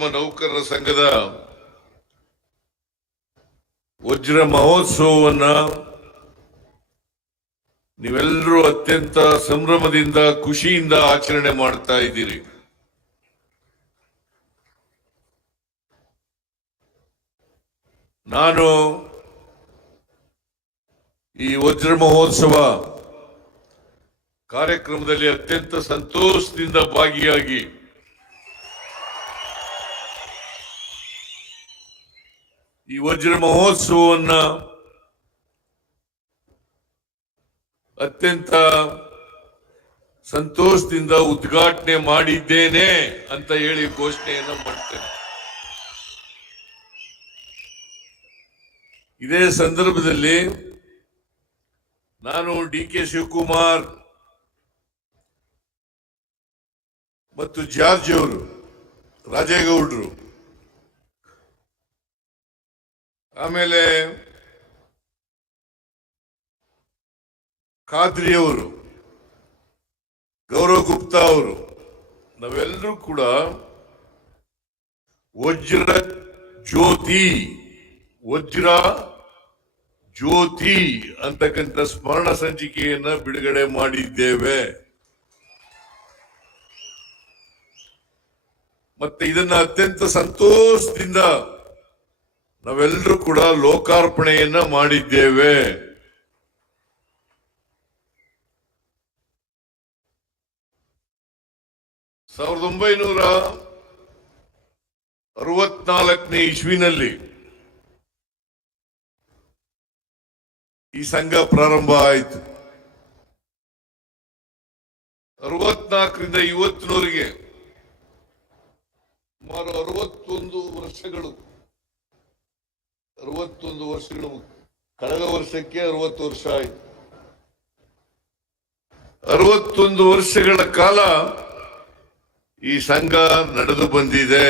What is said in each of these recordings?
ನೌಕರರ ಸಂಘದ ವಜ್ರ ಮಹೋತ್ಸವವನ್ನ ನೀವೆಲ್ಲರೂ ಅತ್ಯಂತ ಸಂಭ್ರಮದಿಂದ ಖುಷಿಯಿಂದ ಆಚರಣೆ ಮಾಡ್ತಾ ಇದ್ದೀರಿ. ನಾನು ಈ ವಜ್ರ ಮಹೋತ್ಸವ ಕಾರ್ಯಕ್ರಮದಲ್ಲಿ ಅತ್ಯಂತ ಸಂತೋಷದಿಂದ ಭಾಗಿಯಾಗಿ ಈ ವಜ್ರ ಮಹೋತ್ಸವವನ್ನ ಅತ್ಯಂತ ಸಂತೋಷದಿಂದ ಉದ್ಘಾಟನೆ ಮಾಡಿದ್ದೇನೆ ಅಂತ ಹೇಳಿ ಘೋಷಣೆಯನ್ನು ಮಾಡ್ತೇನೆ. ಇದೇ ಸಂದರ್ಭದಲ್ಲಿ ನಾನು ಡಿ.ಕೆ. ಶಿವಕುಮಾರ್ ಮತ್ತು ಜಾರ್ಜ್ ಅವರು, ರಾಜೇಗೌಡರು, ಆಮೇಲೆ ಖಾದ್ರಿ ಅವರು, ಗೌರವ್ ಗುಪ್ತಾ ಅವರು, ನಾವೆಲ್ಲರೂ ಕೂಡ ವಜ್ರ ಜ್ಯೋತಿ ಅಂತಕ್ಕಂಥ ಸ್ಮರಣ ಸಂಚಿಕೆಯನ್ನ ಬಿಡುಗಡೆ ಮಾಡಿದ್ದೇವೆ. ಮತ್ತೆ ಇದನ್ನ ಅತ್ಯಂತ ಸಂತೋಷದಿಂದ ನಾವೆಲ್ಲರೂ ಕೂಡ ಲೋಕಾರ್ಪಣೆಯನ್ನ ಮಾಡಿದ್ದೇವೆ. ಸಾವಿರದ 1964ನೇ ಇಸ್ವಿನಲ್ಲಿ ಈ ಸಂಘ ಪ್ರಾರಂಭ ಆಯಿತು. 64ರಿಂದ ಇವತ್ತಿನವರೆಗೆ ಸುಮಾರು 61 ವರ್ಷಗಳು ಕಳೆದ ವರ್ಷಕ್ಕೆ 60 ವರ್ಷ ಆಯಿತು. 61 ವರ್ಷಗಳ ಕಾಲ ಈ ಸಂಘ ನಡೆದು ಬಂದಿದೆ.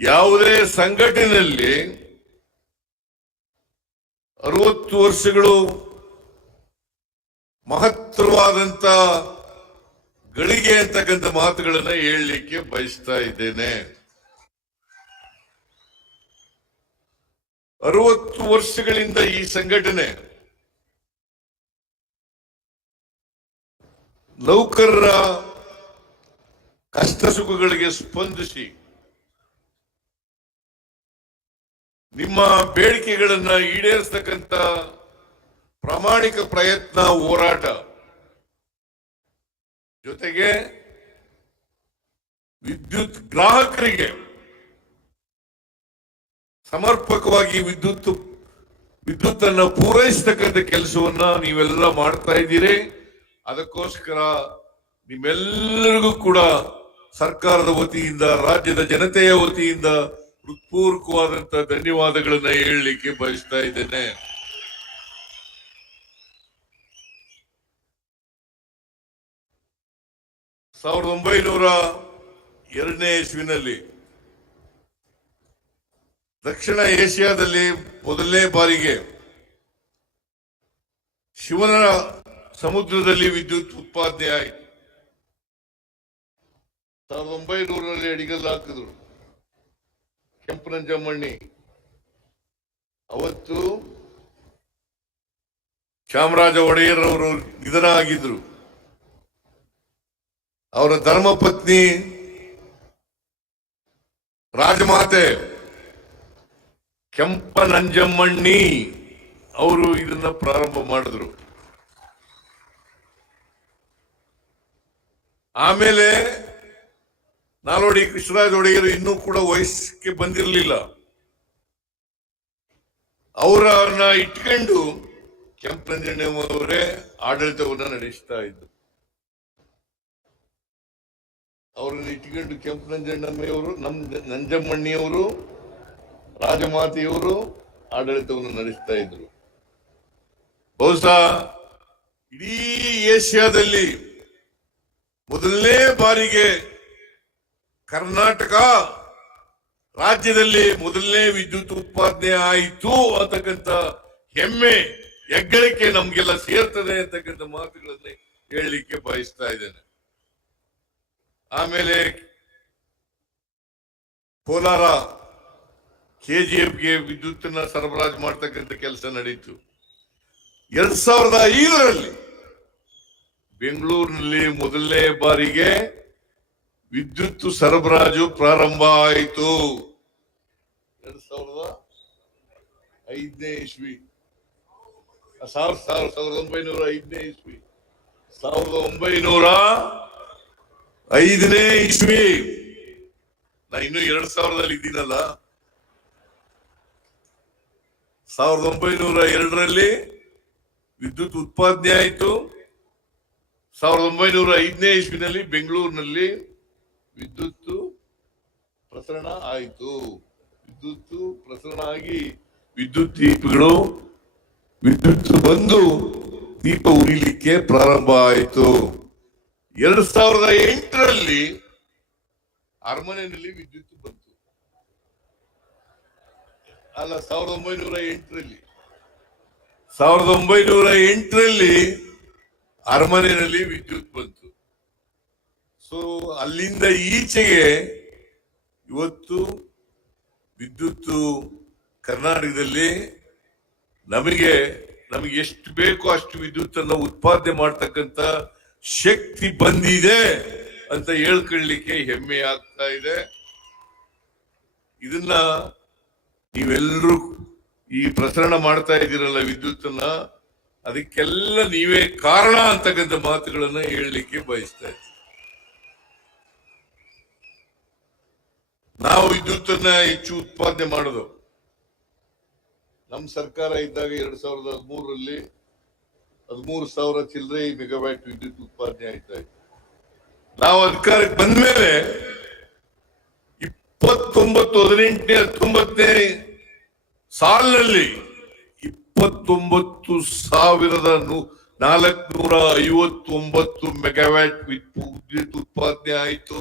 ಯಾವುದೇ ಸಂಘಟನೆಯಲ್ಲಿ 60 ವರ್ಷಗಳು ಮಹತ್ತರವಾದಂತ ಗಳಿಗೆ ಅಂತಕ್ಕಂಥ ಮಾತುಗಳನ್ನ ಹೇಳಲಿಕ್ಕೆ ಬಯಸ್ತಾ ಇದ್ದೇನೆ. 60 ವರ್ಷಗಳಿಂದ ಈ ಸಂಘಟನೆ ನೌಕರರ ಕಷ್ಟ ಸುಖಗಳಿಗೆ ಸ್ಪಂದಿಸಿ ನಿಮ್ಮ ಬೇಡಿಕೆಗಳನ್ನ ಈಡೇರಿಸತಕ್ಕಂಥ ಪ್ರಾಮಾಣಿಕ ಪ್ರಯತ್ನ, ಹೋರಾಟ, ಜೊತೆಗೆ ವಿದ್ಯುತ್ ಗ್ರಾಹಕರಿಗೆ ಸಮರ್ಪಕವಾಗಿ ವಿದ್ಯುತ್ತನ್ನು ಪೂರೈಸತಕ್ಕಂಥ ಕೆಲಸವನ್ನ ನೀವೆಲ್ಲ ಮಾಡ್ತಾ ಇದ್ದೀರಿ. ಅದಕ್ಕೋಸ್ಕರ ನಿಮ್ಮೆಲ್ಲರಿಗೂ ಕೂಡ ಸರ್ಕಾರದ ವತಿಯಿಂದ, ರಾಜ್ಯದ ಜನತೆಯ ವತಿಯಿಂದ ಹೃತ್ಪೂರ್ವಕವಾದಂತಹ ಧನ್ಯವಾದಗಳನ್ನ ಹೇಳಲಿಕ್ಕೆ ಬಯಸ್ತಾ ಇದ್ದೇನೆ. ಸಾವಿರದ 1902ನೇ ಇಸ್ವಿನಲ್ಲಿ ದಕ್ಷಿಣ ಏಷ್ಯಾದಲ್ಲಿ ಮೊದಲನೇ ಬಾರಿಗೆ ಶಿವನ ಸಮುದ್ರದಲ್ಲಿ ವಿದ್ಯುತ್ ಉತ್ಪಾದನೆ ಆಯಿತು. 1900ರಲ್ಲಿ ಅಡಿಗಲ್ಲು ಹಾಕಿದ್ರು ಕೆಂಪನಂಜಮ್ಮಣ್ಣಿ. ಅವತ್ತು ಚಾಮರಾಜ ಒಡೆಯರ್ ಅವರು ನಿಧನ ಆಗಿದ್ರು. ಅವರ ಧರ್ಮಪತ್ನಿ ರಾಜಮಾತೆ ಕೆಂಪನಂಜಮ್ಮಣ್ಣಿ ಅವರು ಇದನ್ನ ಪ್ರಾರಂಭ ಮಾಡಿದ್ರು. ಆಮೇಲೆ ನಾಲ್ವಡಿ ಕೃಷ್ಣರಾಜ ಒಡೆಯರು ಇನ್ನೂ ಕೂಡ ವಯಸ್ಸಿಗೆ ಬಂದಿರಲಿಲ್ಲ. ಅವರನ್ನ ಇಟ್ಕೊಂಡು ಕೆಂಪನಂಜಣ್ಣವರೇ ಆಡಳಿತವನ್ನ ನಡೆಸ್ತಾ ಇದ್ರು. ಅವರನ್ನು ಇಟ್ಕೊಂಡು ಕೆಂಪನಂಜಣ್ಣವರು, ನಂಜಮ್ಮಣ್ಣಿಯವರು, ರಾಜಮಾತೆಯವರು ಆಡಳಿತವನ್ನು ನಡೆಸ್ತಾ ಇದ್ರು. ಬಹುಶಃ ಇಡೀ ಏಷ್ಯಾದಲ್ಲಿ ಮೊದಲನೇ ಬಾರಿಗೆ ಕರ್ನಾಟಕ ರಾಜ್ಯದಲ್ಲಿ ಮೊದಲನೇ ವಿದ್ಯುತ್ ಉತ್ಪಾದನೆ ಆಯಿತು ಅಂತಕ್ಕಂಥ ಹೆಮ್ಮೆ, ಹೆಗ್ಗಳಿಕೆ ನಮ್ಗೆಲ್ಲ ಸೇರ್ತದೆ ಅಂತಕ್ಕಂಥ ಮಾತುಗಳನ್ನೇ ಹೇಳಲಿಕ್ಕೆ ಬಯಸ್ತಾ ಇದ್ದೇನೆ. ಆಮೇಲೆ ಕೋಲಾರ ಕೆಜಿಎಫ್ಗೆ ವಿದ್ಯುತ್ತನ್ನ ಸರಬರಾಜು ಮಾಡ್ತಕ್ಕಂಥ ಕೆಲಸ ನಡೀತು. 2005ರಲ್ಲಿ ಬೆಂಗಳೂರಿನಲ್ಲಿ ಮೊದಲನೇ ಬಾರಿಗೆ ವಿದ್ಯುತ್ ಸರಬರಾಜು ಪ್ರಾರಂಭ ಆಯಿತು. 2005ನೇ ಇಸ್ವಿ, 1905ನೇ ಇಸ್ವಿ, 1905ನೇ ಇಸ್ವಿ. ನಾ ಇನ್ನು 2000ದಲ್ಲಿ ಇದ್ದೀನಲ್ಲ. 1902ರಲ್ಲಿ ವಿದ್ಯುತ್ ಉತ್ಪಾದನೆ ಆಯಿತು. 1905ನೇ ಇಸ್ವಿನಲ್ಲಿ ಬೆಂಗಳೂರಿನಲ್ಲಿ ವಿದ್ಯುತ್ ಪ್ರಸರಣ ಆಯಿತು. ವಿದ್ಯುತ್ ಪ್ರಸರಣ ಆಗಿ ವಿದ್ಯುತ್ ದೀಪಗಳು ವಿದ್ಯುತ್ ಬಂದು ದೀಪ ಉರಿಲಿಕ್ಕೆ ಪ್ರಾರಂಭ ಆಯಿತು. 2008ರಲ್ಲಿ ಅರಮನೆಯಲ್ಲಿ ವಿದ್ಯುತ್ ಬಂತು. ಅಲ್ಲ, 1908ರಲ್ಲಿ ಅರಮನೆಯಲ್ಲಿ ವಿದ್ಯುತ್ ಬಂತು. ಸೊ ಅಲ್ಲಿಂದ ಈಚೆಗೆ ಇವತ್ತು ವಿದ್ಯುತ್ ಕರ್ನಾಟಕದಲ್ಲಿ ನಮಗೆ ಎಷ್ಟು ಬೇಕೋ ಅಷ್ಟು ವಿದ್ಯುತ್ ಅನ್ನು ಉತ್ಪಾದನೆ ಮಾಡ್ತಕ್ಕಂಥ ಶಕ್ತಿ ಬಂದಿದೆ ಅಂತ ಹೇಳ್ಕೊಳ್ಳಿಕ್ಕೆ ಹೆಮ್ಮೆ ಆಗ್ತಾ ಇದೆ. ಇದನ್ನ ನೀವೆಲ್ಲರೂ ಈ ಪ್ರಸರಣ ಮಾಡ್ತಾ ಇದ್ದೀರಲ್ಲ ವಿದ್ಯುತ್ ಅನ್ನ, ಅದಕ್ಕೆಲ್ಲ ನೀವೇ ಕಾರಣ ಅಂತಕ್ಕಂಥ ಮಾತುಗಳನ್ನ ಹೇಳಲಿಕ್ಕೆ ಬಯಸ್ತಾ ಇದ್ದೀವಿ. ನಾವು ವಿದ್ಯುತ್ತನ್ನ ಹೆಚ್ಚು ಉತ್ಪಾದನೆ ಮಾಡೋದು ನಮ್ಮ ಸರ್ಕಾರ ಇದ್ದಾಗ 2013ರಲ್ಲಿ 13,000 ಚಿಲ್ಲರೆ ಮೆಗಾವ್ಯಾಟ್ ವಿದ್ಯುತ್ ಉತ್ಪಾದನೆ ಆಯ್ತಾ ಇತ್ತು. ನಾವು ಅಧಿಕಾರಕ್ಕೆ ಬಂದ ಮೇಲೆ 1918-19 ಸಾಲಿನಲ್ಲಿ 29,459 ಮೆಗಾವ್ಯಾಟ್ ವಿದ್ಯುತ್ ಉತ್ಪಾದನೆ ಆಯಿತು.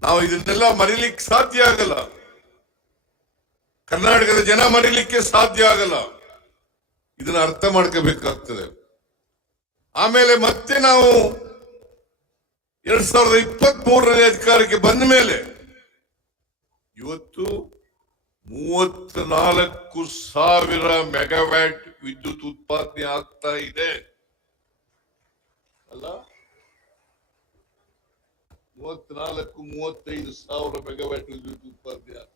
ನಾವು ಇದನ್ನೆಲ್ಲ ಮರೀಲಿಕ್ಕೆ ಸಾಧ್ಯ ಆಗಲ್ಲ. ಕರ್ನಾಟಕದ ಜನ ಮರೀಲಿಕ್ಕೆ ಸಾಧ್ಯ ಆಗಲ್ಲ. ಇದನ್ನ ಅರ್ಥ ಮಾಡ್ಕೋಬೇಕಾಗ್ತದೆ. ಆಮೇಲೆ ಮತ್ತೆ ನಾವು 2023ರಲ್ಲಿ ಅಧಿಕಾರಕ್ಕೆ ಬಂದ ಮೇಲೆ ಇವತ್ತು 34,000 ಮೆಗಾವ್ಯಾಟ್ ವಿದ್ಯುತ್ ಉತ್ಪಾದನೆ ಆಗ್ತಾ ಇದೆ ಅಲ್ಲ. 34,000-35,000 ಮೆಗಾವ್ಯಾಟ್ ವಿದ್ಯುತ್ ಉತ್ಪಾದನೆ ಆಗ್ತಾ ಇದೆ.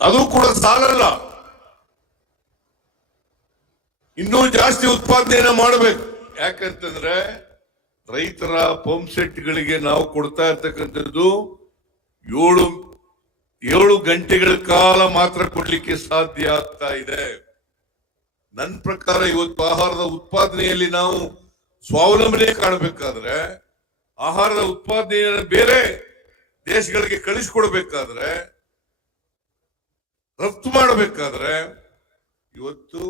ಅದು ಕೂಡ ಸಾಲಲ್ಲ, ಇನ್ನೂ ಜಾಸ್ತಿ ಉತ್ಪಾದನೆಯನ್ನ ಮಾಡಬೇಕು. ಯಾಕಂತಂದ್ರೆ ರೈತರ ಪಂಪ್ ಸೆಟ್ಗಳಿಗೆ ನಾವು ಕೊಡ್ತಾ ಇರ್ತಕ್ಕಂಥದ್ದು 7 ಗಂಟೆಗಳ ಕಾಲ ಮಾತ್ರ ಕೊಡ್ಲಿಕ್ಕೆ ಸಾಧ್ಯ ಆಗ್ತಾ ಇದೆ. ನನ್ನ ಪ್ರಕಾರ ಇವತ್ತು ಆಹಾರದ ಉತ್ಪಾದನೆಯಲ್ಲಿ ನಾವು ಸ್ವಾವಲಂಬನೆ ಕಾಣಬೇಕಾದ್ರೆ, ಆಹಾರದ ಉತ್ಪಾದನೆಯನ್ನು ಬೇರೆ ದೇಶಗಳಿಗೆ ಕಳಿಸ್ಕೊಡ್ಬೇಕಾದ್ರೆ, ರಫ್ತು ಮಾಡಬೇಕಾದ್ರೆ ಇವತ್ತು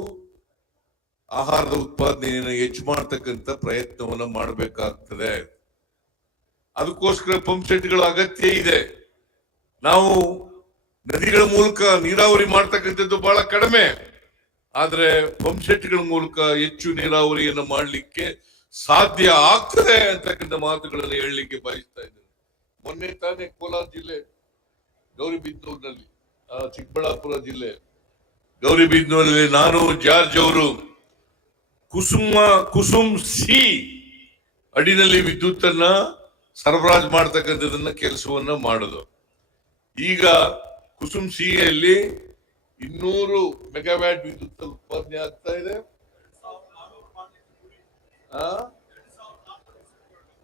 ಆಹಾರದ ಉತ್ಪಾದನೆಯನ್ನು ಹೆಚ್ಚು ಮಾಡತಕ್ಕಂಥ ಪ್ರಯತ್ನವನ್ನ ಮಾಡಬೇಕಾಗ್ತದೆ. ಅದಕ್ಕೋಸ್ಕರ ಪಂಪ್ ಸೆಟ್ಗಳ ಅಗತ್ಯ ಇದೆ. ನಾವು ನದಿಗಳ ಮೂಲಕ ನೀರಾವರಿ ಮಾಡ್ತಕ್ಕಂಥದ್ದು ಬಹಳ ಕಡಿಮೆ, ಆದ್ರೆ ಪಂಪ್ ಸೆಟ್ಗಳ ಮೂಲಕ ಹೆಚ್ಚು ನೀರಾವರಿಯನ್ನು ಮಾಡಲಿಕ್ಕೆ ಸಾಧ್ಯ ಆಗ್ತದೆ ಅಂತಕ್ಕಂಥ ಮಾತುಗಳನ್ನು ಹೇಳಲಿಕ್ಕೆ ಬಯಸ್ತಾ ಇದ್ದೇನೆ. ಮೊನ್ನೆ ತಾನೇ ಕೋಲಾರ ಜಿಲ್ಲೆ ಗೌರಿಬಿದನೂರಿನಲ್ಲಿ, ಚಿಕ್ಕಬಳ್ಳಾಪುರ ಜಿಲ್ಲೆ ಗೌರಿಬಿದನೂರಲ್ಲಿ ನಾನು ಜಾರ್ಜ್ ಅವರು ಕುಸುಮ್ ಸಿ ಅಡಿನಲ್ಲಿ ವಿದ್ಯುತ್ ಅನ್ನ ಸರಬರಾಜು ಮಾಡ್ತಕ್ಕಂಥದನ್ನ ಕೆಲಸವನ್ನ ಮಾಡುದು. ಈಗ ಕುಸುಮ್ ಸಿ ಯಲ್ಲಿ 200 ಮೆಗಾವ್ಯಾಟ್ ವಿದ್ಯುತ್ ಉತ್ಪಾದನೆ ಆಗ್ತಾ ಇದೆ.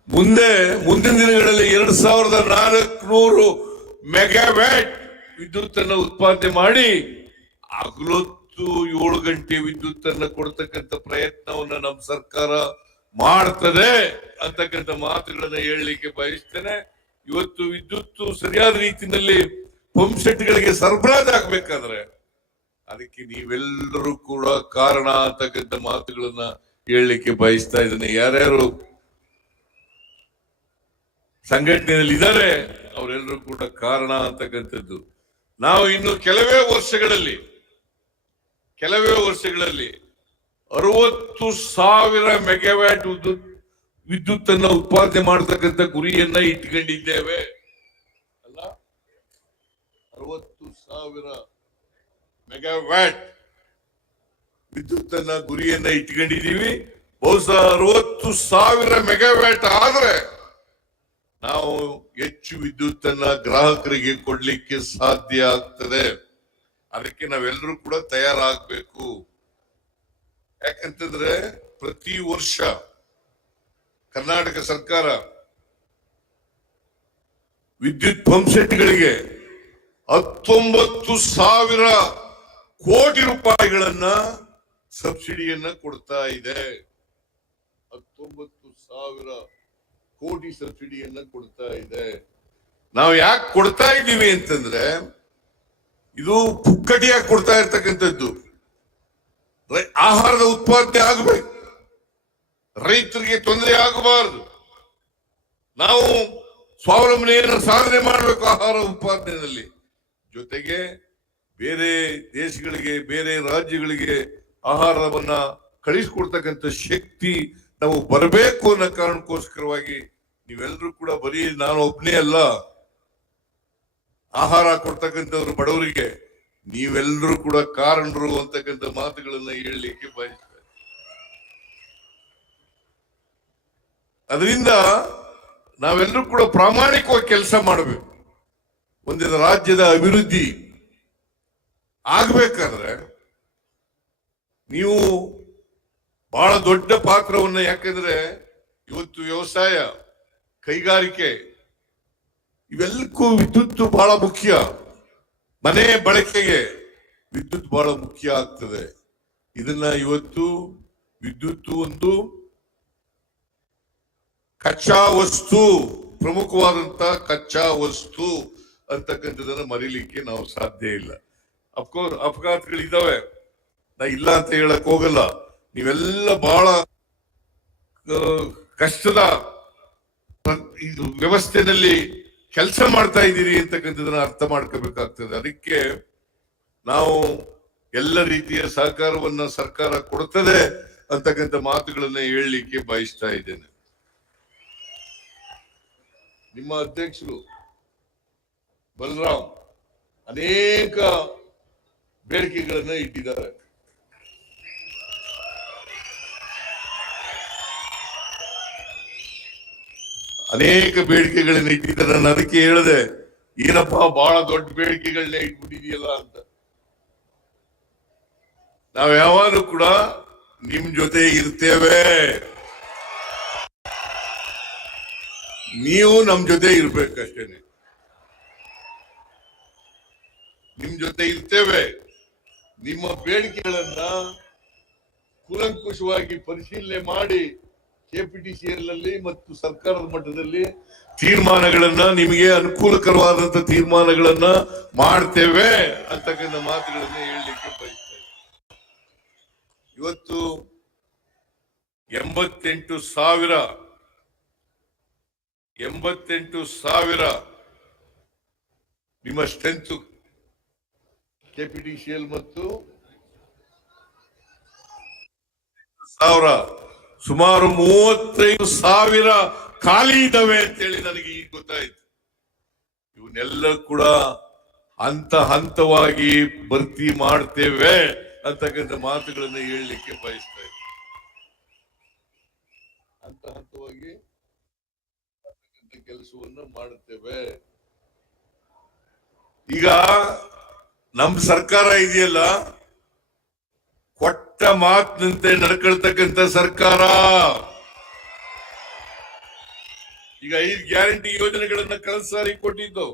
ಮುಂದಿನ ದಿನಗಳಲ್ಲಿ 2,400 ಮೆಗಾವ್ಯಾಟ್ ವಿದ್ಯುತ್ ಅನ್ನು ಉತ್ಪಾದನೆ ಮಾಡಿ ಹಗಲೊತ್ತು 7 ಗಂಟೆ ವಿದ್ಯುತ್ ಅನ್ನು ಕೊಡ್ತಕ್ಕಂಥ ಪ್ರಯತ್ನವನ್ನ ನಮ್ಮ ಸರ್ಕಾರ ಮಾಡ್ತದೆ ಅಂತಕ್ಕಂಥ ಮಾತುಗಳನ್ನ ಹೇಳಲಿಕ್ಕೆ ಬಯಸ್ತೇನೆ. ಇವತ್ತು ವಿದ್ಯುತ್ ಸರಿಯಾದ ರೀತಿಯಲ್ಲಿ ಪಂಪ್ ಸೆಟ್ಗಳಿಗೆ ಸರಬರಾಜು ಆಗ್ಬೇಕಾದ್ರೆ ಅದಕ್ಕೆ ನೀವೆಲ್ಲರೂ ಕೂಡ ಕಾರಣ ಅಂತಕ್ಕಂಥ ಮಾತುಗಳನ್ನ ಹೇಳಲಿಕ್ಕೆ ಬಯಸ್ತಾ ಇದ್ದೇನೆ. ಯಾರ್ಯಾರು ಸಂಘಟನೆಯಲ್ಲಿ ಇದ್ದಾರೆ ಅವರೆಲ್ಲರೂ ಕೂಡ ಕಾರಣ ಅಂತಕ್ಕಂಥದ್ದು. ನಾವು ಇನ್ನು ಕೆಲವೇ ವರ್ಷಗಳಲ್ಲಿ 60,000 ಮೆಗಾವ್ಯಾಟ್ ವಿದ್ಯುತ್ ಅನ್ನ ಉತ್ಪಾದನೆ ಮಾಡತಕ್ಕಂಥ ಗುರಿಯನ್ನ ಇಟ್ಕೊಂಡಿದ್ದೇವೆ. ಅಲ್ಲ, 60,000 ಮೆಗಾವ್ಯಾಟ್ ವಿದ್ಯುತ್ ಅನ್ನ ಗುರಿಯನ್ನ ಇಟ್ಕೊಂಡಿದ್ದೀವಿ. ಬಹುಶಃ 60,000 ಮೆಗಾವ್ಯಾಟ್ ಆದ್ರೆ ನಾವು ಹೆಚ್ಚು ವಿದ್ಯುತ್ ಅನ್ನ ಗ್ರಾಹಕರಿಗೆ ಕೊಡ್ಲಿಕ್ಕೆ ಸಾಧ್ಯ ಆಗ್ತದೆ. ಅದಕ್ಕೆ ನಾವೆಲ್ಲರೂ ಕೂಡ ತಯಾರಾಗಬೇಕು. ಯಾಕಂತಂದ್ರೆ ಪ್ರತಿ ವರ್ಷ ಕರ್ನಾಟಕ ಸರ್ಕಾರ ವಿದ್ಯುತ್ ಪಂಪ್ ಸೆಟ್ಗಳಿಗೆ 19,000 ಕೋಟಿ ರೂಪಾಯಿಗಳನ್ನ ಸಬ್ಸಿಡಿಯನ್ನ ಕೊಡ್ತಾ ಇದೆ. 19,000 ಕೋಟಿ ಸಬ್ಸಿಡಿಯನ್ನ ಕೊಡ್ತಾ ಇದೆ. ನಾವು ಯಾಕೆ ಕೊಡ್ತಾ ಇದ್ದೀವಿ ಅಂತಂದ್ರೆ ಇದು ಪುಕ್ಕಟಿಯಾಗಿ ಕೊಡ್ತಾ ಇರ್ತಕ್ಕಂಥದ್ದು. ಆಹಾರದ ಉತ್ಪಾದನೆ ಆಗಬೇಕು, ರೈತರಿಗೆ ತೊಂದರೆ ಆಗಬಾರದು. ನಾವು ಸ್ವಾವಲಂಬನೆಯನ್ನು ಸಾಧನೆ ಮಾಡಬೇಕು ಆಹಾರ ಉತ್ಪಾದನೆಯಲ್ಲಿ. ಜೊತೆಗೆ ಬೇರೆ ದೇಶಗಳಿಗೆ, ಬೇರೆ ರಾಜ್ಯಗಳಿಗೆ ಆಹಾರವನ್ನ ಕಳಿಸ್ಕೊಡ್ತಕ್ಕಂಥ ಶಕ್ತಿ ನಾವು ಬರಬೇಕು ಅನ್ನೋ ಕಾರಣಕ್ಕೋಸ್ಕರವಾಗಿ ನೀವೆಲ್ಲರೂ ಕೂಡ ಬರೀ ನಾನು ಒಬ್ಬನೇ ಅಲ್ಲ, ಆಹಾರ ಕೊಡ್ತಕ್ಕಂಥವ್ರು ಬಡವರಿಗೆ ನೀವೆಲ್ಲರೂ ಕೂಡ ಕಾರಣರು ಅಂತಕ್ಕಂಥ ಮಾತುಗಳನ್ನ ಹೇಳಲಿಕ್ಕೆ ಬಯಸ್ತಾರೆ. ಅದರಿಂದ ನಾವೆಲ್ಲರೂ ಕೂಡ ಪ್ರಾಮಾಣಿಕವಾಗಿ ಕೆಲಸ ಮಾಡಬೇಕು. ಒಂದಿನ ರಾಜ್ಯದ ಅಭಿವೃದ್ಧಿ ಆಗ್ಬೇಕಾದ್ರೆ ನೀವು ಬಹಳ ದೊಡ್ಡ ಪಾತ್ರವನ್ನ, ಯಾಕಂದ್ರೆ ಇವತ್ತು ವ್ಯವಸಾಯ, ಕೈಗಾರಿಕೆ ಇವೆಲ್ಲಕ್ಕೂ ವಿದ್ಯುತ್ ಬಹಳ ಮುಖ್ಯ. ಮನೆ ಬಳಕೆಗೆ ವಿದ್ಯುತ್ ಬಹಳ ಮುಖ್ಯ ಆಗ್ತದೆ. ಇದನ್ನ ಇವತ್ತು ವಿದ್ಯುತ್ ಒಂದು ಕಚ್ಚಾ ವಸ್ತು, ಪ್ರಮುಖವಾದಂತ ಕಚ್ಚಾ ವಸ್ತು ಅಂತಕ್ಕಂಥದನ್ನ ಮರೀಲಿಕ್ಕೆ ನಾವು ಸಾಧ್ಯ ಇಲ್ಲ. ಅಫ್ಕೋರ್ಸ್ ಅಪಘಾತಗಳಿದ್ದಾವೆ, ನಾ ಇಲ್ಲ ಅಂತ ಹೇಳಕ್ ಹೋಗಲ್ಲ. ನೀವೆಲ್ಲ ಬಹಳ ಕಷ್ಟದ ಇದು ವ್ಯವಸ್ಥೆಯಲ್ಲಿ ಕೆಲಸ ಮಾಡ್ತಾ ಇದ್ದೀರಿ ಅಂತಕ್ಕಂಥದನ್ನ ಅರ್ಥ ಮಾಡ್ಕೋಬೇಕಾಗ್ತದೆ. ಅದಕ್ಕೆ ನಾವು ಎಲ್ಲ ರೀತಿಯ ಸಹಕಾರವನ್ನ ಸರ್ಕಾರ ಕೊಡ್ತದೆ ಅಂತಕ್ಕಂಥ ಮಾತುಗಳನ್ನ ಹೇಳಲಿಕ್ಕೆ ಬಯಸ್ತಾ ಇದ್ದೇನೆ. ನಿಮ್ಮ ಅಧ್ಯಕ್ಷರು ಬಲರಾಮ್ ಅನೇಕ ಬೇಡಿಕೆಗಳನ್ನ ಇಟ್ಟಿದ್ದಾರೆ. ಅನೇಕ ಬೇಡಿಕೆಗಳನ್ನ ಇಟ್ಟಿದ್ದಾರೆ. ನಾನು ಅದಕ್ಕೆ ಹೇಳಿದೆ, ಏನಪ್ಪಾ ಬಹಳ ದೊಡ್ಡ ಬೇಡಿಕೆಗಳನ್ನ ಇಟ್ಬಿಟ್ಟಿದೆಯಲ್ಲ ಅಂತ. ನಾವು ಯಾವಾಗಲೂ ಕೂಡ ನಿಮ್ ಜೊತೆ ಇರ್ತೇವೆ, ನೀವು ನಮ್ ಜೊತೆ ಇರ್ಬೇಕಷ್ಟೇನೆ. ನಿಮ್ ಜೊತೆ ಇರ್ತೇವೆ. ನಿಮ್ಮ ಬೇಡಿಕೆಗಳನ್ನ ಕೂಲಂಕುಷವಾಗಿ ಪರಿಶೀಲನೆ ಮಾಡಿ ಕೆಪಿಟಿಸಿಎಲ್ ಅಲ್ಲಿ ಮತ್ತು ಸರ್ಕಾರದ ಮಟ್ಟದಲ್ಲಿ ತೀರ್ಮಾನಗಳನ್ನ, ನಿಮಗೆ ಅನುಕೂಲಕರವಾದಂತ ತೀರ್ಮಾನಗಳನ್ನ ಮಾಡ್ತೇವೆ ಅಂತಕ್ಕಂಥ ಮಾತುಗಳನ್ನ ಹೇಳಲಿಕ್ಕೆ ಬಯಸ್ತೇವೆ. ಇವತ್ತು 88,000 ನಿಮ್ಮ ಸ್ಟ್ರೆಂತ್ ಕೆಪಿಟಿಸಿಎಲ್ ಮತ್ತು ಸುಮಾರು 35,000 ಖಾಲಿ ಇದ್ದಾವೆ ಅಂತೇಳಿ ನನಗೆ ಈಗ ಗೊತ್ತಾಯ್ತು. ಇವನ್ನೆಲ್ಲ ಕೂಡ ಹಂತವಾಗಿ ಭರ್ತಿ ಮಾಡ್ತೇವೆ ಅಂತಕ್ಕಂಥ ಮಾತುಗಳನ್ನ ಹೇಳಲಿಕ್ಕೆ ಬಯಸ್ತಾ ಇದ್ದೆ. ಹಂತವಾಗಿ ಕೆಲಸವನ್ನು ಮಾಡುತ್ತೇವೆ. ಈಗ ನಮ್ ಸರ್ಕಾರ ಇದೆಯಲ್ಲ, ಕೊಟ್ಟ ಮಾತಿನಂತೆ ನಡ್ಕೊಳ್ತಕ್ಕಂಥ ಸರ್ಕಾರ. ಈಗ 5 ಗ್ಯಾರಂಟಿ ಯೋಜನೆಗಳನ್ನ ಕಳೆದ ಸಾರಿ ಕೊಟ್ಟಿದ್ದು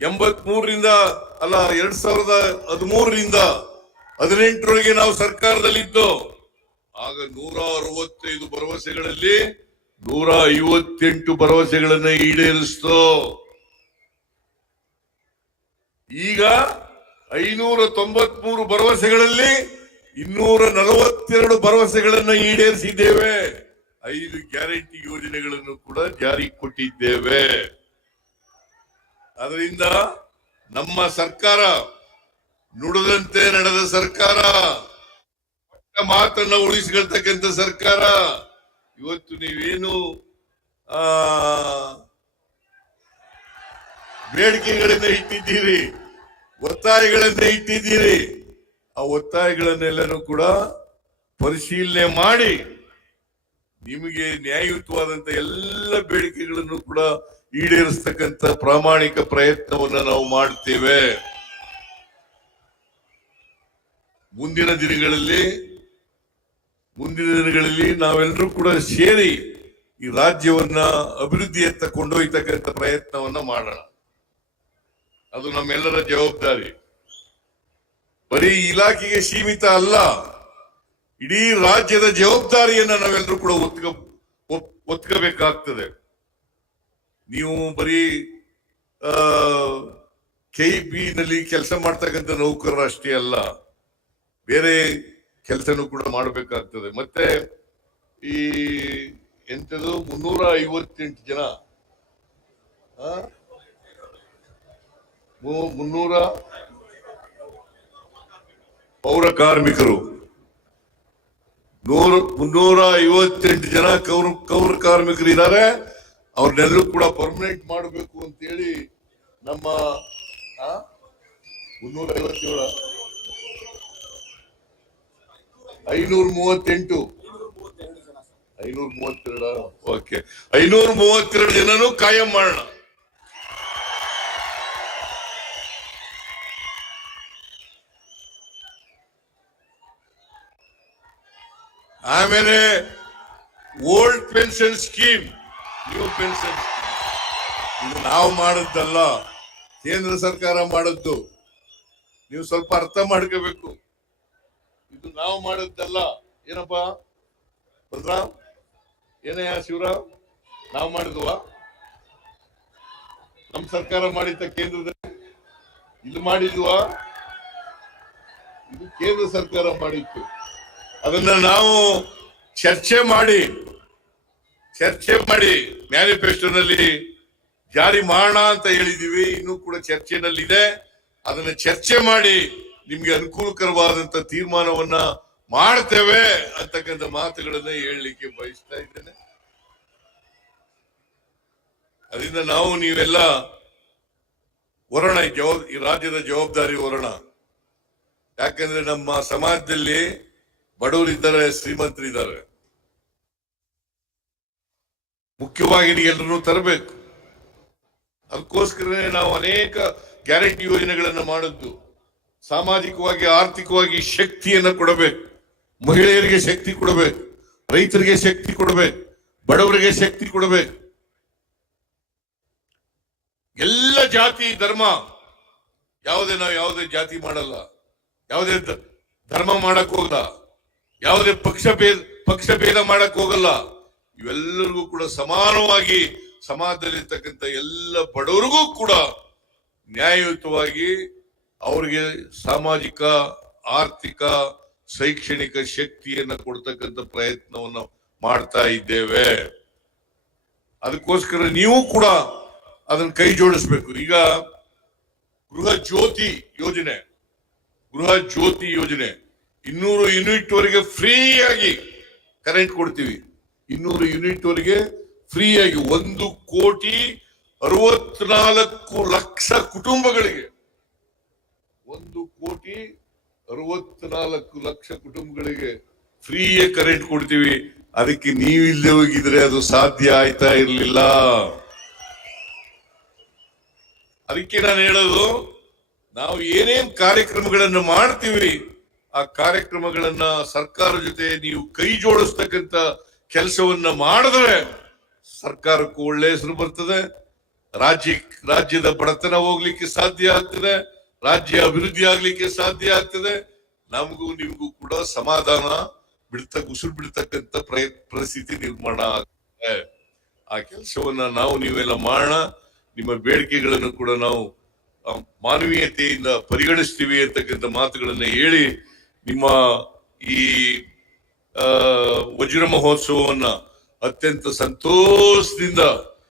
83ರಿಂದ ಅಲ್ಲ 2013ರಿಂದ 18ರವರೆಗೆ ನಾವು ಸರ್ಕಾರದಲ್ಲಿದ್ದು. ಆಗ 165 ಭರವಸೆಗಳಲ್ಲಿ 158 ಭರವಸೆಗಳನ್ನ ಈಡೇರಿಸ್ತು. ಈಗ 593 ಭರವಸೆಗಳಲ್ಲಿ 242 ಭರವಸೆಗಳನ್ನ ಈಡೇರಿಸಿದ್ದೇವೆ. 5 ಗ್ಯಾರಂಟಿ ಯೋಜನೆಗಳನ್ನು ಕೂಡ ಜಾರಿ ಕೊಟ್ಟಿದ್ದೇವೆ. ಅದರಿಂದ ನಮ್ಮ ಸರ್ಕಾರ ನುಡಿದಂತೆ ನಡೆದ ಸರ್ಕಾರ, ಮಾತನ್ನ ಉಳಿಸ್ಕೊಳ್ತಕ್ಕಂಥ ಸರ್ಕಾರ. ಇವತ್ತು ನೀವೇನು ಆ ಬೇಡಿಕೆಗಳನ್ನ ಇಟ್ಟಿದ್ದೀರಿ, ಒತ್ತಾಯಗಳನ್ನ ಇಟ್ಟಿದ್ದೀರಿ, ಆ ಒತ್ತಾಯಗಳನ್ನೆಲ್ಲರೂ ಕೂಡ ಪರಿಶೀಲನೆ ಮಾಡಿ ನಿಮಗೆ ನ್ಯಾಯಯುತವಾದಂತ ಎಲ್ಲ ಬೇಡಿಕೆಗಳನ್ನು ಕೂಡ ಈಡೇರಿಸ್ತಕ್ಕಂಥ ಪ್ರಾಮಾಣಿಕ ಪ್ರಯತ್ನವನ್ನ ನಾವು ಮಾಡ್ತೇವೆ. ಮುಂದಿನ ದಿನಗಳಲ್ಲಿ ನಾವೆಲ್ಲರೂ ಕೂಡ ಸೇರಿ ಈ ರಾಜ್ಯವನ್ನ ಅಭಿವೃದ್ಧಿಯತ್ತ ಕೊಂಡೊಯ್ತಕ್ಕಂಥ ಪ್ರಯತ್ನವನ್ನ ಮಾಡೋಣ. ಅದು ನಮ್ಮೆಲ್ಲರ ಜವಾಬ್ದಾರಿ. ಬರೀ ಇಲಾಖೆಗೆ ಸೀಮಿತ ಅಲ್ಲ, ಇಡೀ ರಾಜ್ಯದ ಜವಾಬ್ದಾರಿಯನ್ನ ನಾವೆಲ್ಲರೂ ಕೂಡ ಒತ್ಕಬೇಕಾಗ್ತದೆ. ನೀವು ಬರೀ KEB ನಲ್ಲಿ ಕೆಲಸ ಮಾಡ್ತಕ್ಕಂಥ ನೌಕರರು ಅಷ್ಟೇ ಅಲ್ಲ, ಬೇರೆ ಕೆಲಸನೂ ಕೂಡ ಮಾಡಬೇಕಾಗ್ತದೆ. ಮತ್ತೆ ಈ ಎಂತದು 358 ಜನ 300 ಪೌರ ಕಾರ್ಮಿಕರು, 358 ಜನ ಪೌರ ಕಾರ್ಮಿಕರು ಇದ್ದಾರೆ. ಅವ್ರನ್ನೆಲ್ಲರೂ ಕೂಡ ಪರ್ಮನೆಂಟ್ ಮಾಡಬೇಕು ಅಂತೇಳಿ ನಮ್ಮ 357 532 ಓಕೆ 532 ಜನನು ಕಾಯಂ ಮಾಡೋಣ. ಆಮೇಲೆ old pension scheme, new pension ಇದು ನಾವು ಮಾಡದ್ದಲ್ಲ, ಕೇಂದ್ರ ಸರ್ಕಾರ ಮಾಡದ್ದು. ನೀವು ಸ್ವಲ್ಪ ಅರ್ಥ ಮಾಡ್ಕೋಬೇಕು. ಇದು ನಾವು ಮಾಡದ್ದಲ್ಲ. ಏನಪ್ಪ ಬಲರಾಮ್, ಏನಯ್ಯ ಶಿವರಾಮ್, ನಾವು ಮಾಡಿದ್ವಾ? ನಮ್ ಸರ್ಕಾರ ಮಾಡಿದ್ದ ಕೇಂದ್ರದಲ್ಲಿ ಇದು ಮಾಡಿದ್ವಾ? ಇದು ಕೇಂದ್ರ ಸರ್ಕಾರ ಮಾಡಿತ್ತು. ಅದನ್ನ ನಾವು ಚರ್ಚೆ ಮಾಡಿ ಮ್ಯಾನಿಫೆಸ್ಟೋನಲ್ಲಿ ಜಾರಿ ಮಾಡೋಣ ಅಂತ ಹೇಳಿದೀವಿ. ಇನ್ನೂ ಕೂಡ ಚರ್ಚೆನಲ್ಲಿದೆ. ಅದನ್ನ ಚರ್ಚೆ ಮಾಡಿ ನಿಮ್ಗೆ ಅನುಕೂಲಕರವಾದಂತ ತೀರ್ಮಾನವನ್ನ ಮಾಡ್ತೇವೆ ಅಂತಕ್ಕಂಥ ಮಾತುಗಳನ್ನ ಹೇಳಲಿಕ್ಕೆ ಬಯಸ್ತಾ ಇದ್ದೇನೆ. ಅದರಿಂದ ನಾವು ನೀವೆಲ್ಲ ಹೊರೋಣ, ಈ ರಾಜ್ಯದ ಜವಾಬ್ದಾರಿ ಹೊರೋಣ. ಯಾಕಂದ್ರೆ ನಮ್ಮ ಸಮಾಜದಲ್ಲಿ ಬಡವರಿದ್ದಾರೆ, ಶ್ರೀಮಂತರಿದ್ದಾರೆ. ಮುಖ್ಯವಾಗಿ ಎಲ್ಲರನ್ನೂ ತರಬೇಕು. ಅದಕ್ಕೋಸ್ಕರನೇ ನಾವು ಅನೇಕ ಗ್ಯಾರಂಟಿ ಯೋಜನೆಗಳನ್ನು ಮಾಡಿದ್ದು. ಸಾಮಾಜಿಕವಾಗಿ ಆರ್ಥಿಕವಾಗಿ ಶಕ್ತಿಯನ್ನು ಕೊಡಬೇಕು. ಮಹಿಳೆಯರಿಗೆ ಶಕ್ತಿ ಕೊಡಬೇಕು, ರೈತರಿಗೆ ಶಕ್ತಿ ಕೊಡಬೇಕು, ಬಡವರಿಗೆ ಶಕ್ತಿ ಕೊಡಬೇಕು. ಎಲ್ಲ ಜಾತಿ ಧರ್ಮ ನಾವು ಯಾವುದೇ ಜಾತಿ ಮಾಡಲ್ಲ, ಯಾವುದೇ ಧರ್ಮ ಮಾಡಕ್ ಹೋಗಲ್ಲ, ಯಾವುದೇ ಪಕ್ಷ ಭೇದ ಮಾಡಕ್ ಹೋಗಲ್ಲ. ಇವೆಲ್ಲರಿಗೂ ಕೂಡ ಸಮಾನವಾಗಿ ಸಮಾಜದಲ್ಲಿರ್ತಕ್ಕಂಥ ಎಲ್ಲ ಬಡವರಿಗೂ ಕೂಡ ನ್ಯಾಯಯುತವಾಗಿ ಅವರಿಗೆ ಸಾಮಾಜಿಕ, ಆರ್ಥಿಕ, ಶೈಕ್ಷಣಿಕ ಶಕ್ತಿಯನ್ನ ಕೊಡ್ತಕ್ಕಂಥ ಪ್ರಯತ್ನವನ್ನು ಮಾಡ್ತಾ ಇದ್ದೇವೆ. ಅದಕ್ಕೋಸ್ಕರ ನೀವು ಕೂಡ ಅದನ್ನ ಕೈ ಜೋಡಿಸ್ಬೇಕು. ಈಗ ಗೃಹ ಜ್ಯೋತಿ ಯೋಜನೆ 200 ಯೂನಿಟ್ ವರೆಗೆ ಫ್ರೀ ಆಗಿ ಕರೆಂಟ್ ಕೊಡ್ತೀವಿ. 200 ಯೂನಿಟ್ ವರೆಗೆ ಫ್ರೀ ಆಗಿ 1,64,00,000 ಕುಟುಂಬಗಳಿಗೆ 1,64,00,000 ಕುಟುಂಬಗಳಿಗೆ ಫ್ರೀಯೇ ಕರೆಂಟ್ ಕೊಡ್ತೀವಿ. ಅದಕ್ಕೆ ನೀವಿಲ್ಲದೆ ಹೋಗಿದ್ರೆ ಅದು ಸಾಧ್ಯ ಆಯ್ತಾ ಇರಲಿಲ್ಲ. ಅದಕ್ಕೆ ನಾನು ಹೇಳೋದು, ನಾವು ಏನೇನ್ ಕಾರ್ಯಕ್ರಮಗಳನ್ನು ಮಾಡ್ತೀವಿ ಆ ಕಾರ್ಯಕ್ರಮಗಳನ್ನ ಸರ್ಕಾರ ಜೊತೆ ನೀವು ಕೈ ಜೋಡಿಸ್ತಕ್ಕಂಥ ಕೆಲಸವನ್ನ ಮಾಡಿದ್ರೆ ಸರ್ಕಾರಕ್ಕೂ ಒಳ್ಳೆ ಹೆಸರು ಬರ್ತದೆ, ರಾಜ್ಯದ ಬಡತನ ಹೋಗ್ಲಿಕ್ಕೆ ಸಾಧ್ಯ ಆಗ್ತದೆ, ರಾಜ್ಯ ಅಭಿವೃದ್ಧಿ ಆಗ್ಲಿಕ್ಕೆ ಸಾಧ್ಯ ಆಗ್ತದೆ. ನಮಗೂ ನಿಮಗೂ ಕೂಡ ಸಮಾಧಾನ ಉಸಿರು ಬಿಡ್ತಕ್ಕಂಥ ಪರಿಸ್ಥಿತಿ ನಿರ್ಮಾಣ ಆಗ್ತದೆ. ಆ ಕೆಲಸವನ್ನ ನಾವು ನೀವೆಲ್ಲ ಮಾಡೋಣ. ನಿಮ್ಮ ಬೇಡಿಕೆಗಳನ್ನು ಕೂಡ ನಾವು ಮಾನವೀಯತೆಯಿಂದ ಪರಿಗಣಿಸ್ತೀವಿ ಅಂತಕ್ಕಂಥ ಮಾತುಗಳನ್ನ ಹೇಳಿ ನಿಮ್ಮ ಈ ವಜ್ರ ಮಹೋತ್ಸವವನ್ನ ಅತ್ಯಂತ ಸಂತೋಷದಿಂದ